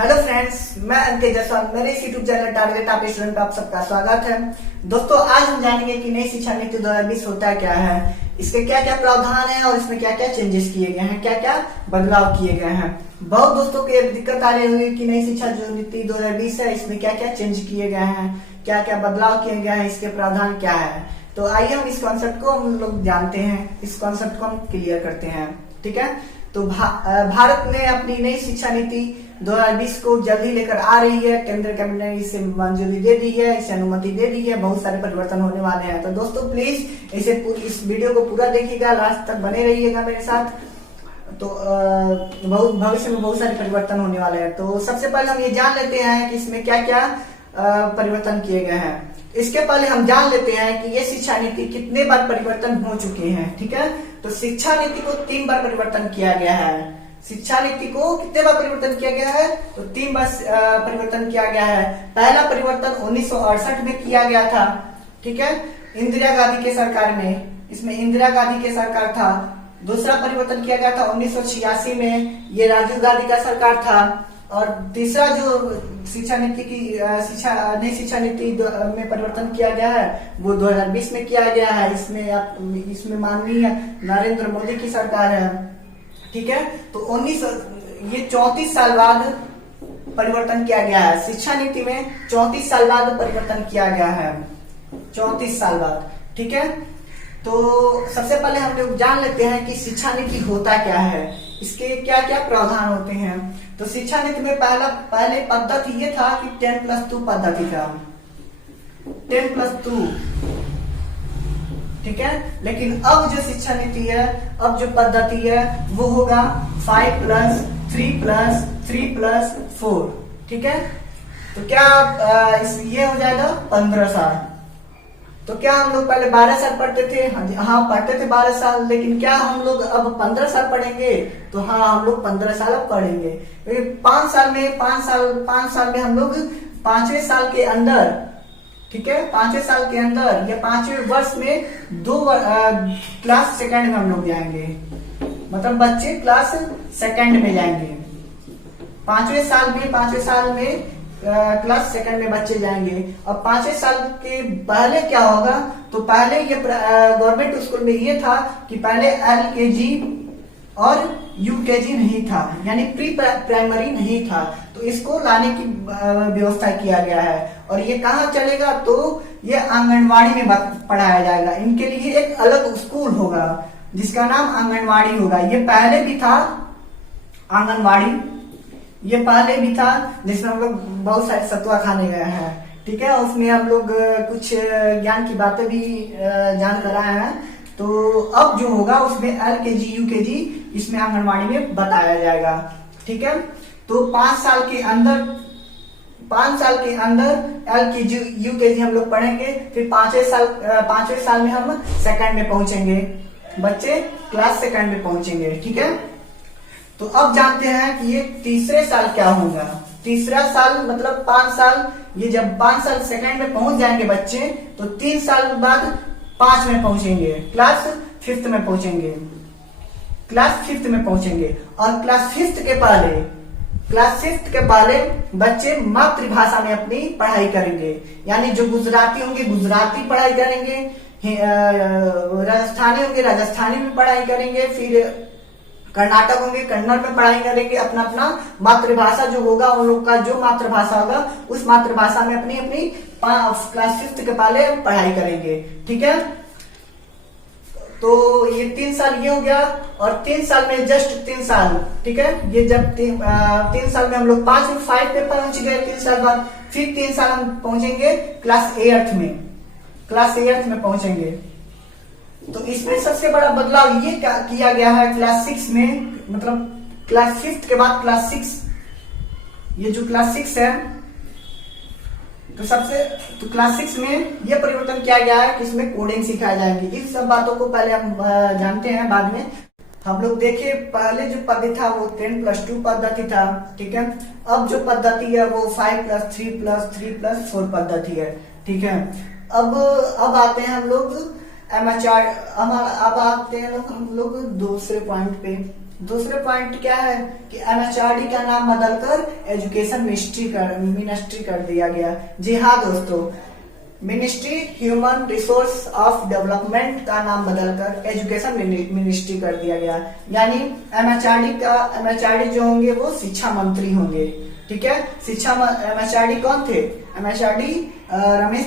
Hello friends, मैं अंकित जायसवाल। मेरे इस यूट्यूब चैनल टारगेट आप स्टूडेंट पे आप सबका स्वागत है। दोस्तों, आज हम जानेंगे कि नई शिक्षा नीति 2020 होता क्या है, इसके क्या क्या प्रावधान है और इसमें क्या क्या चेंजेस किए गए हैं, क्या क्या बदलाव किए गए हैं। बहुत दोस्तों को दिक्कत आ रही होगी कि नई शिक्षा जो नीति 2020 है, इसमें क्या क्या चेंज किए गए हैं, क्या क्या बदलाव किए गए हैं, इसके प्रावधान क्या है। तो आइए हम इस कॉन्सेप्ट को हम लोग जानते हैं, इस कॉन्सेप्ट को हम क्लियर करते हैं। ठीक है, तो भारत में अपनी नई शिक्षा नीति 2020 को जल्दी लेकर आ रही है। केंद्र कैबिनेट ने इसे मंजूरी दे दी है, इसे अनुमति दे दी है। बहुत सारे परिवर्तन होने वाले हैं। तो दोस्तों प्लीज इस वीडियो को पूरा देखिएगा, लास्ट तक बने रहिएगा मेरे साथ। तो भविष्य में बहुत सारे परिवर्तन होने वाले हैं। तो सबसे पहले हम ये जान लेते हैं कि इसमें क्या क्या परिवर्तन किए गए हैं। इसके पहले हम जान लेते हैं कि ये शिक्षा नीति कितने बार परिवर्तन हो चुके हैं। ठीक है, तो शिक्षा नीति को 3 बार परिवर्तन किया गया है। शिक्षा नीति को कितने बार परिवर्तन किया गया है, तो 3 बार परिवर्तन किया गया है। पहला परिवर्तन 1968 में किया गया था। ठीक है, इंदिरा गांधी के सरकार में, इसमें इंदिरा गांधी के सरकार था। दूसरा परिवर्तन किया गया था 1986 में, ये राजीव गांधी का सरकार था। और तीसरा जो नई शिक्षा नीति में परिवर्तन किया गया है वो 2020 में किया गया है। इसमें माननीय नरेंद्र मोदी की सरकार है। ठीक है, तो ये 34 साल बाद परिवर्तन किया गया है। शिक्षा नीति में 34 साल बाद परिवर्तन किया गया है, 34 साल बाद। ठीक है, तो सबसे पहले हम लोग जान लेते हैं कि शिक्षा नीति होता क्या है, इसके क्या क्या प्रावधान होते हैं। तो शिक्षा नीति में पहले पद्धति ये था कि 10+2 पद्धति था, 10+2। ठीक है, लेकिन अब जो शिक्षा नीति है, अब जो पद्धति है वो होगा 5+3+3+4। ठीक है, तो क्या ये हो जाएगा 15 साल। तो क्या हम लोग पहले 12 साल पढ़ते थे? हाँ, पढ़ते थे 12 साल। लेकिन क्या हम लोग अब 15 साल पढ़ेंगे? तो हाँ, हम लोग 15 साल अब पढ़ेंगे। 5 साल में हम लोग 5वें साल के अंदर, ठीक है, 5वें साल के अंदर या 5वें वर्ष में 2 क्लास सेकंड में हम लोग जाएंगे। मतलब बच्चे क्लास सेकंड में जाएंगे। 5वें साल में क्लास सेकंड में बच्चे जाएंगे। और 5वें साल के पहले क्या होगा, तो पहले ये गवर्नमेंट स्कूल में ये था कि पहले LKG और UKG नहीं था, यानी प्री प्राइमरी नहीं था। तो इसको लाने की व्यवस्था किया गया है। और ये कहाँ चलेगा, तो ये आंगनवाड़ी में पढ़ाया जाएगा। इनके लिए एक अलग स्कूल होगा जिसका नाम आंगनवाड़ी होगा। ये पहले भी था आंगनवाड़ी, ये पहले भी था जिसमें हम लोग बहुत सारे सतुआ खाने गए हैं। ठीक है, उसमें हम लोग कुछ ज्ञान की बातें भी जान कर आए हैं। तो अब जो होगा उसमें LKG UKG इसमें आंगनवाड़ी में बताया जाएगा। ठीक है, तो 5 साल के अंदर LKG UKG हम लोग पढ़ेंगे। फिर 5वें साल में हम सेकंड में पहुंचेंगे, बच्चे क्लास सेकंड में पहुंचेंगे। ठीक है, तो अब जानते हैं कि ये तीसरे साल क्या होगा। तीसरा साल मतलब 5 साल, ये जब 5 साल सेकंड में पहुंच जाएंगे बच्चे, तो 3 साल बाद 5 में पहुंचेंगे, क्लास 5th में पहुंचेंगे, क्लास 5th में पहुंचेंगे। और क्लास 5th के पहले बच्चे मातृभाषा में अपनी पढ़ाई करेंगे। यानी जो गुजराती होंगे गुजराती पढ़ाई करेंगे, राजस्थानी होंगे राजस्थानी में पढ़ाई करेंगे, फिर कर्नाटक होंगे कन्नड़ में पढ़ाई करेंगे। अपना अपना मातृभाषा जो होगा, उन लोग का जो मातृभाषा होगा उस मातृभाषा में अपनी क्लास 5th के पहले पढ़ाई करेंगे। ठीक है, तो ये 3 साल ये हो गया। और 3 साल में जस्ट 3 साल, ठीक है, ये जब 3 साल में हम लोग 5 पे पहुंच गए 3 साल बाद, फिर 3 साल हम पहुंचेंगे क्लास 8th में पहुंचेंगे। तो इसमें सबसे बड़ा बदलाव ये किया गया है क्लास 6 में, मतलब क्लास 5th के बाद क्लास 6, ये जो क्लास 6 है, तो क्लास 6 में ये परिवर्तन किया गया है कि इसमें कोडिंग सिखाई जाएगी। इन सब बातों को पहले हम जानते हैं, बाद में हम लोग देखे। पहले जो पद्धति था वो 10+2 पद्धति था। ठीक है, अब जो पद्धति है वो 5+3+3+4 पद्धति है। ठीक है, अब आते हैं हम लोग हम लोग दूसरे पॉइंट पे दूसरे पॉइंट क्या है कि एमएचआरडी का नाम बदलकर एजुकेशन मिनिस्ट्री कर दिया गया। जी हाँ दोस्तों, ministry human resource of development का नाम बदलकर एजुकेशन मिनिस्ट्री कर दिया गया। यानी एमएचआरडी जो होंगे वो शिक्षा मंत्री होंगे। ठीक है, एमएचआरडी कौन थे? एमएचआरडी रमेश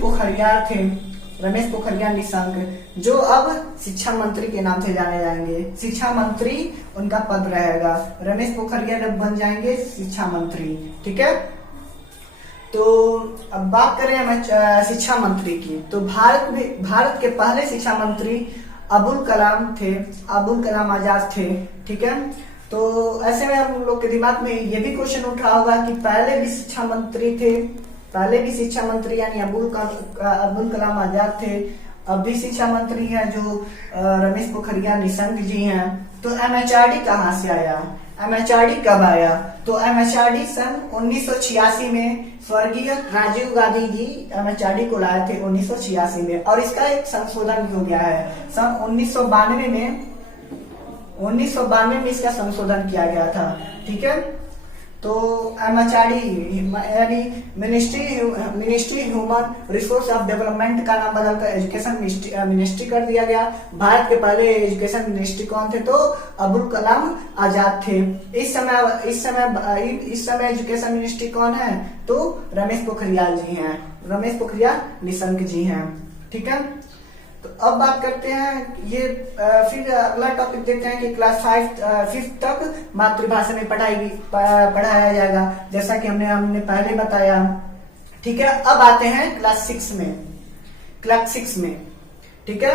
पोखरियाल थे, रमेश पोखरियाल निशंक, जो अब शिक्षा मंत्री के नाम से जाने जाएंगे। शिक्षा मंत्री उनका पद रहेगा, रमेश पोखरियाल अब बन जाएंगे शिक्षा मंत्री। ठीक है, तो अब बात करें शिक्षा मंत्री की, तो भारत के पहले शिक्षा मंत्री अबुल कलाम थे, अबुल कलाम आजाद थे। ठीक है, तो ऐसे में हम लोग के दिमाग में ये भी क्वेश्चन उठा होगा कि पहले भी शिक्षा मंत्री थे, पहले भी शिक्षा मंत्री यानी अबुल कलाम आजाद थे, अब भी शिक्षा मंत्री हैं जो रमेश पोखरियाल निशंक जी हैं। तो एमएचआरडी कहाँ से आया? एमएचआरडी कब आया? तो एमएचआरडी सन 1986 में स्वर्गीय राजीव गांधी जी एमएचआरडी को लाए थे 1986 में, और इसका एक संशोधन भी हो गया है। सन 1992 में इसका संशोधन किया गया था। ठीक है, तो एमएचआरडी यानी ministry human resource of development का नाम बदलकर एजुकेशन मिनिस्ट्री कर दिया गया। भारत के पहले एजुकेशन मिनिस्ट्री कौन थे? तो अबुल कलाम आजाद थे। इस समय एजुकेशन मिनिस्ट्री कौन है? तो रमेश पोखरियाल जी हैं, रमेश पोखरियाल निशंक जी हैं। ठीक है, तो अब बात करते हैं ये फिर अगला टॉपिक देखते हैं कि क्लास 5 तक मातृभाषा में पढ़ाया जाएगा, जैसा कि हमने पहले बताया। ठीक है, अब आते हैं क्लास 6 में। ठीक है,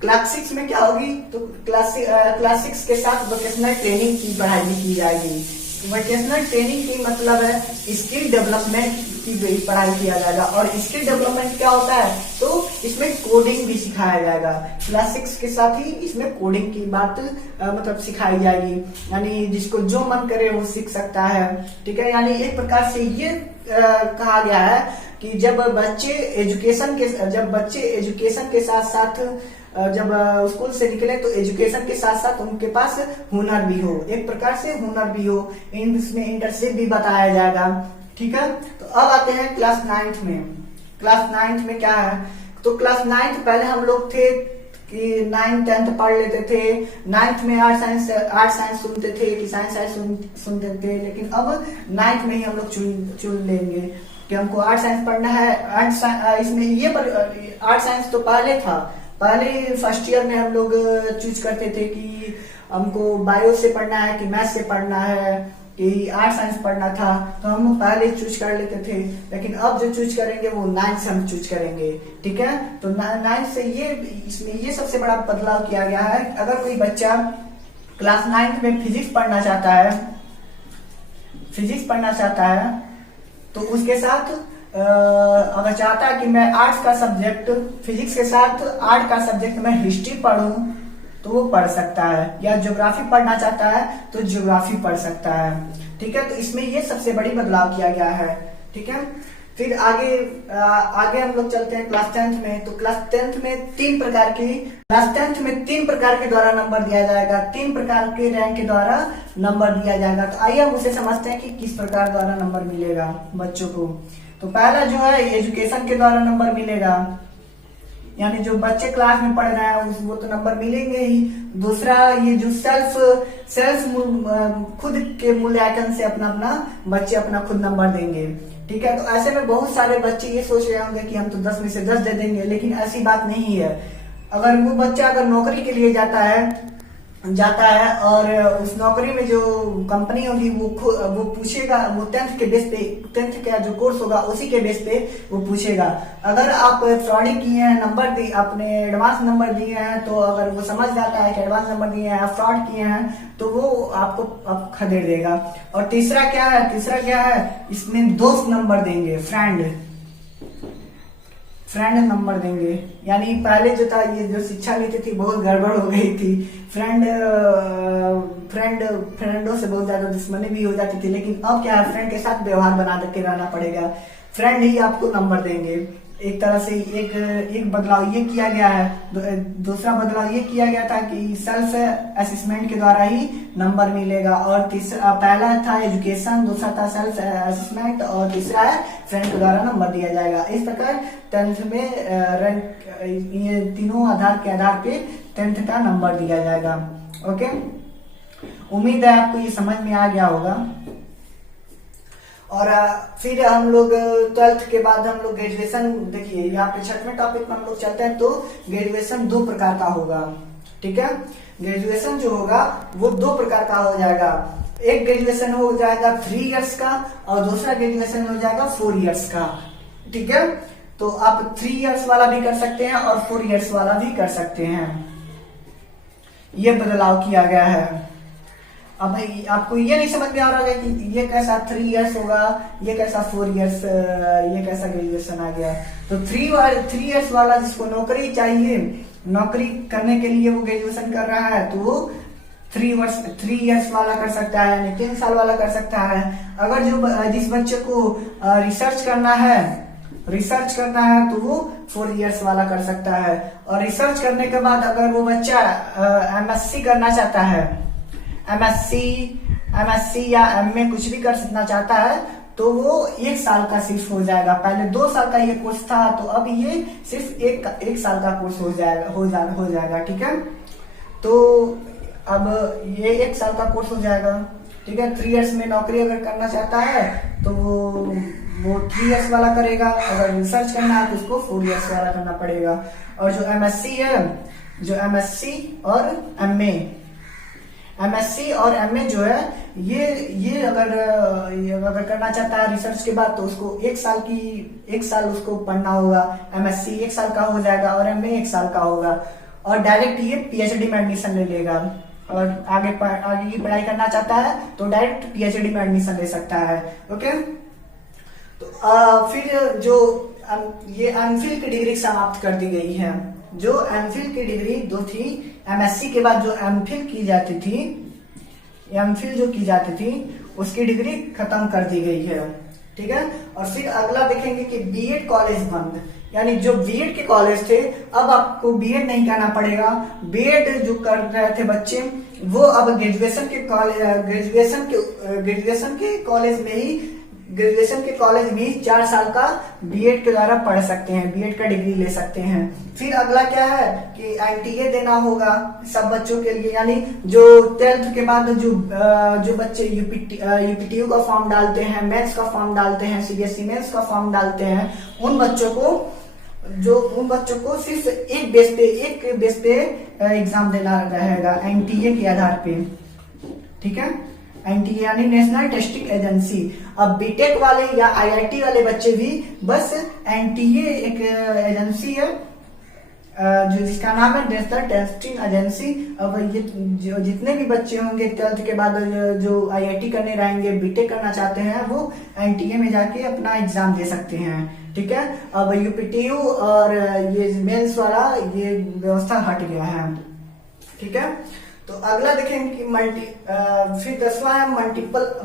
क्लास 6 में क्या होगी? तो क्लास 6 के साथ वोकेशनल ट्रेनिंग की पढ़ाई भी की जाएगी। वोकेशनल ट्रेनिंग की मतलब है स्किल डेवलपमेंट की पढ़ाई किया जाएगा। और स्किल डेवलपमेंट क्या होता है? तो इसमें कोडिंग भी सिखाया जाएगा। क्लास 6 के साथ ही इसमें कोडिंग की बात मतलब सिखाई जाएगी, यानी जिसको जो मन करे वो सीख सकता है। ठीक है, यानी एक प्रकार से ये कहा गया है कि जब बच्चे एजुकेशन के साथ साथ जब स्कूल से निकले तो एजुकेशन के साथ साथ उनके पास हुनर भी हो, एक प्रकार से हुनर भी हो, इसमें इंटर्नशिप भी बताया जाएगा। ठीक है, तो अब आते हैं क्लास 9 में। क्लास 9 में क्या है? तो क्लास 9 पहले हम लोग थे कि 9, 10 पढ़ लेते थे। 9th में आर्ट साइंस सुनते थे कि साइंस सुनते थे, लेकिन अब 9th में ही हम लोग चुन लेंगे कि हमको आर्ट साइंस पढ़ना है। इसमें ये आर्ट साइंस तो पहले था, पहले फर्स्ट ईयर में हम लोग चूज करते थे कि हमको बायो से पढ़ना है कि मैथ से पढ़ना है कि आर्ट साइंस पढ़ना था, तो हम पहले चूज कर लेते थे। लेकिन अब जो चूज करेंगे वो 9th से हम चूज करेंगे। ठीक है, तो 9th से इसमें ये सबसे बड़ा बदलाव किया गया है। अगर कोई बच्चा क्लास 9th में फिजिक्स पढ़ना चाहता है तो उसके साथ अगर चाहता है कि मैं आर्ट्स का सब्जेक्ट फिजिक्स के साथ आर्ट का सब्जेक्ट मैं हिस्ट्री पढ़ूं तो वो पढ़ सकता है, या ज्योग्राफी पढ़ना चाहता है तो ज्योग्राफी पढ़ सकता है। ठीक है, तो इसमें ये सबसे बड़ी बदलाव किया गया है। ठीक है, फिर आगे हम लोग चलते हैं क्लास 10th में। तो क्लास 10th में 3 प्रकार के द्वारा नंबर दिया जाएगा, 3 प्रकार के रैंक के द्वारा नंबर दिया जाएगा। तो आइए हम उसे समझते हैं कि किस प्रकार द्वारा नंबर मिलेगा बच्चों को। तो पहला जो है एजुकेशन के द्वारा नंबर मिलेगा, यानी जो बच्चे क्लास में पढ़ रहे हैं वो तो नंबर मिलेंगे ही। दूसरा ये जो सेल्फ खुद के मूल्यांकन से बच्चे अपना खुद नंबर देंगे। ठीक है, तो ऐसे में बहुत सारे बच्चे ये सोच रहे होंगे कि हम तो 10 में से 10 दे देंगे, लेकिन ऐसी बात नहीं है। अगर वो बच्चा नौकरी के लिए जाता है और उस नौकरी में जो कंपनी होगी वो पूछेगा, वो 10th के बेस पे, 10th का जो कोर्स होगा उसी के बेस पे वो पूछेगा। अगर आप फ्रॉडी किए हैं, अपने एडवांस नंबर दिए हैं, तो अगर वो समझ जाता है कि एडवांस नंबर दिए हैं, आप फ्रॉड किए हैं, तो वो आपको खदेड़ देगा। और तीसरा क्या है? इसमें दोस्त नंबर देंगे, फ्रेंड नंबर देंगे। यानी पहले जो था, ये जो शिक्षा नीति थी बहुत गड़बड़ हो गई थी। फ्रेंडों से बहुत ज्यादा दुश्मनी भी हो जाती थी, लेकिन अब क्या है, फ्रेंड के साथ व्यवहार बना के रहना पड़ेगा, फ्रेंड ही आपको नंबर देंगे। एक तरह से एक बदलाव ये किया गया है। दूसरा बदलाव ये किया गया था कि सेल्फ असेसमेंट के द्वारा ही नंबर मिलेगा, और तीसरा, पहला था एजुकेशन, दूसरा था सेल्फ असेसमेंट, और तीसरा है फ्रेंड के द्वारा नंबर दिया जाएगा। इस प्रकार 10th में रैंक, ये तीनों आधार के आधार पे 10th का नंबर दिया जाएगा। ओके, उम्मीद है आपको ये समझ में आ गया होगा। और फिर हम लोग 12th के बाद हम लोग ग्रेजुएशन, देखिए यहाँ पे 6वें टॉपिक में हम लोग चलते हैं। तो ग्रेजुएशन 2 प्रकार का होगा, ठीक है। ग्रेजुएशन जो होगा वो 2 प्रकार का हो जाएगा। एक ग्रेजुएशन हो जाएगा 3 इयर्स का, और दूसरा ग्रेजुएशन हो जाएगा 4 इयर्स का, ठीक है। तो आप 3 इयर्स वाला भी कर सकते हैं और 4 इयर्स वाला भी कर सकते हैं। ये बदलाव किया गया है। अब भाई आपको ये नहीं समझ में आ रहा है कि ये कैसा 3 इयर्स होगा, ये कैसा 4 इयर्स, ये कैसा ग्रेजुएशन आ गया। तो 3 इयर्स वाला जिसको नौकरी चाहिए, नौकरी करने के लिए वो ग्रेजुएशन कर रहा है, तो वो 3 इयर्स वाला कर सकता है, यानी 3 साल वाला कर सकता है। अगर जिस बच्चे को रिसर्च करना है तो वो 4 इयर्स वाला कर सकता है। और रिसर्च करने के बाद अगर वो बच्चा MSc करना चाहता है, MSc या MA कुछ भी करना चाहता है, तो वो 1 साल का सिर्फ हो जाएगा। पहले 2 साल का ये कोर्स था, तो अब ये सिर्फ 1 साल का कोर्स हो जाएगा, ठीक है। तो अब ये 1 साल का कोर्स हो जाएगा, ठीक है। 3 इयर्स में नौकरी अगर करना चाहता है तो वो 3 इयर्स वाला करेगा। अगर रिसर्च करना है तो उसको 4 इयर्स वाला करना पड़ेगा। और जो MSc है, जो MSc और MA जो है, ये अगर करना चाहता है रिसर्च के बाद, तो उसको 1 साल उसको पढ़ना होगा। MSc 1 साल का हो जाएगा और MA 1 साल का होगा। और डायरेक्ट ये PhD में एडमिशन ले लेगा। और आगे की पढ़ाई करना चाहता है तो डायरेक्ट PhD में एडमिशन ले सकता है। ओके, तो फिर जो ये MPhil की डिग्री समाप्त कर दी गई है। जो MPhil की डिग्री 2 थी, MSc के बाद जो MPhil की जाती थी, उसकी डिग्री खत्म कर दी गई है, ठीक है। और फिर अगला देखेंगे कि बीएड कॉलेज बंद, यानी जो बीएड के कॉलेज थे, अब आपको बीएड नहीं करना पड़ेगा। बीएड जो कर रहे थे बच्चे, वो अब ग्रेजुएशन के कॉलेज में ही 4 साल का बीएड के द्वारा पढ़ सकते हैं, बीएड का डिग्री ले सकते हैं। फिर अगला क्या है कि NTA देना होगा सब बच्चों के लिए, यानी जो 12th के बाद जो बच्चे UPTU का फॉर्म डालते हैं, मेंस का फॉर्म डालते हैं, CBSE मेंस का फॉर्म डालते हैं, उन बच्चों को सिर्फ एक बेस पे एग्जाम देना रहेगा NTA के आधार पे, ठीक है। NTA यानी नेशनल टेस्टिंग एजेंसी। अब बीटेक वाले या IIT वाले बच्चे भी बस NTA एक एजेंसी है जो जिसका नाम है नेशनल टेस्टिंग एजेंसी। अब ये जो जितने भी बच्चे होंगे 12th के बाद जो IIT करने रहेंगे, बीटेक करना चाहते हैं, वो NTA में जाके अपना एग्जाम दे सकते हैं, ठीक है। अब UPTU और ये मेंस वाला ये व्यवस्था हट गया है, ठीक है। तो अगला देखेंगे कि फिर 10वां है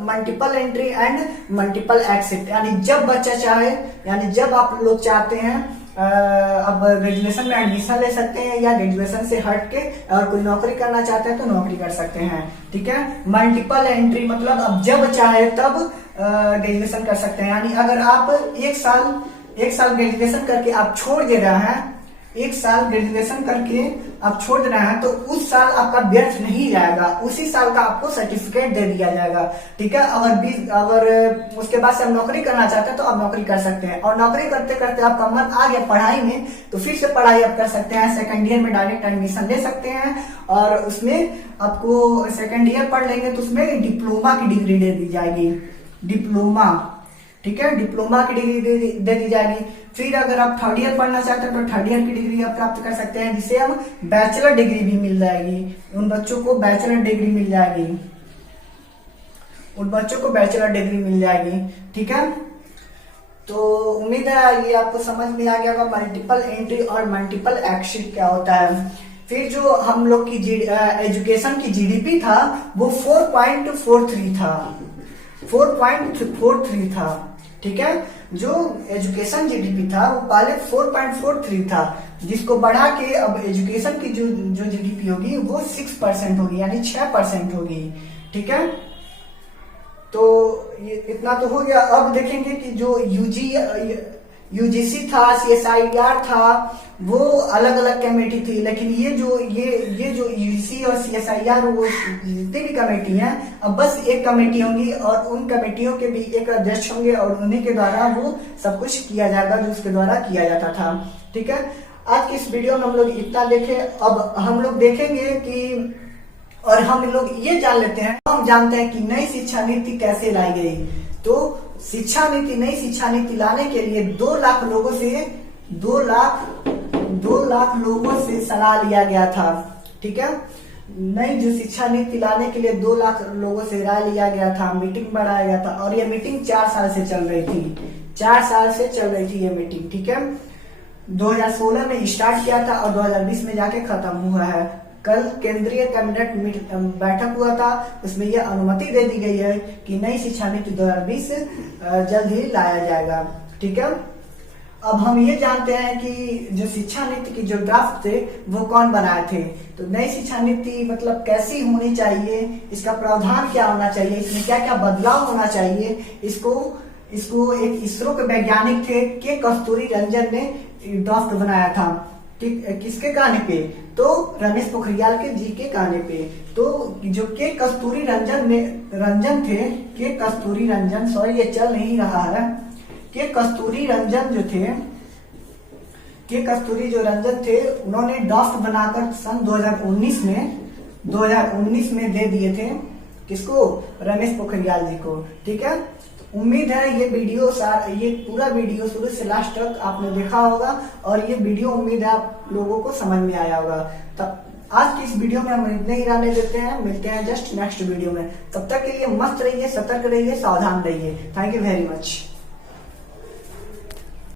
multiple entry and multiple exit, यानी जब बच्चा चाहे, यानी जब आप लोग चाहते हैं अब ग्रेजुएशन में एडमिशन ले सकते हैं, या ग्रेजुएशन से हट के और कोई नौकरी करना चाहते हैं तो नौकरी कर सकते हैं, ठीक है। मल्टीपल एंट्री मतलब अब जब चाहे तब ग्रेजुएशन कर सकते हैं, यानी अगर आप एक साल ग्रेजुएशन करके आप छोड़ दे रहे हैं, 1 साल ग्रेजुएशन करके आप छोड़ रहे हैं, तो उस साल आपका व्यर्थ नहीं जाएगा, उसी साल का आपको सर्टिफिकेट दे दिया जाएगा, ठीक है। अगर उसके बाद से आप नौकरी करना चाहते हैं तो आप नौकरी कर सकते हैं, और नौकरी करते करते आपका मन आ गया पढ़ाई में, तो फिर से पढ़ाई आप कर सकते हैं। 2nd ईयर में डायरेक्ट एडमिशन ले सकते हैं, और उसमें आपको 2nd ईयर पढ़ लेंगे तो उसमें डिप्लोमा की डिग्री दे दी जाएगी, डिप्लोमा, ठीक है, डिप्लोमा की डिग्री दे दी जाएगी। फिर अगर आप 3rd ईयर पढ़ना चाहते हैं तो 3rd ईयर की डिग्री आप प्राप्त कर सकते हैं, जिसे हम बैचलर डिग्री भी मिल जाएगी, उन बच्चों को बैचलर डिग्री मिल जाएगी, ठीक है। तो उम्मीद है ये आपको समझ में आ गया होगा मल्टीपल एंट्री और मल्टीपल एक्सिट क्या होता है। फिर जो हम लोग की एजुकेशन की GDP था वो 4.43 था, 4.43 था, ठीक है। जो एजुकेशन जीडीपी था वो पहले 4.43 था, जिसको बढ़ा के अब एजुकेशन की जो जीडीपी होगी वो 6% होगी, यानी 6% होगी। ठीक है, तो ये इतना तो हो गया। अब देखेंगे कि जो यूजीसी था, सीएसआईआर था, वो अलग अलग कमेटी थी, लेकिन ये जो यूजीसी और सीएसआईआर वो जितनी भी कमेटी हैं अब बस एक कमेटी होंगी और उन कमेटियों के भी एक अध्यक्ष होंगे और उन्हीं के द्वारा वो सब कुछ किया जाएगा जो उसके द्वारा किया जाता था। ठीक है, आज की इस वीडियो में हम लोग इतना देखे। अब हम लोग देखेंगे कि और हम लोग ये जान लेते हैं, हम जानते हैं कि नई शिक्षा नीति कैसे लाई गई। तो नई शिक्षा नीति लाने के लिए 2 लाख लोगों से सलाह लिया गया था। ठीक है, नई जो शिक्षा नीति लाने के लिए 2 लाख लोगों से राय लिया गया था, मीटिंग बढ़ाया गया था और ये मीटिंग 4 साल से चल रही थी। 4 साल से चल रही थी ये मीटिंग। ठीक है, 2016 में स्टार्ट किया था और 2020 में जाके खत्म हुआ है। कल केंद्रीय कैबिनेट बैठक हुआ था, उसमें यह अनुमति दे दी गई है कि नई शिक्षा नीति 2020 जल्द ही लाया जाएगा। ठीक है, अब हम ये जानते हैं कि जो शिक्षा नीति की जो ड्राफ्ट थे वो कौन बनाए थे। तो नई शिक्षा नीति मतलब कैसी होनी चाहिए, इसका प्रावधान क्या होना चाहिए, इसमें क्या क्या बदलाव होना चाहिए, इसको एक इसरो के वैज्ञानिक थे के कस्तूरी रंजन ने ड्राफ्ट बनाया था। किसके कहने पे? तो रमेश पोखरियाल के जी के कहने पे। तो जो के कस्तूरी रंजन थे, के कस्तूरी रंजन, सॉरी ये चल नहीं रहा है, के कस्तूरी रंजन जो थे, के कस्तूरी जो रंजन थे, उन्होंने ड्राफ्ट बनाकर सन 2019 में दे दिए थे। किसको? रमेश पोखरियाल जी को। ठीक है, उम्मीद है ये पूरा वीडियो शुरू से लास्ट तक आपने देखा होगा और ये वीडियो उम्मीद है आप लोगों को समझ में आया होगा। तब आज की इस वीडियो में हम इतने ही रहने देते हैं, मिलते हैं जस्ट नेक्स्ट वीडियो में। तब तक के लिए मस्त रहिए, सतर्क रहिए, सावधान रहिए। Thank you very much.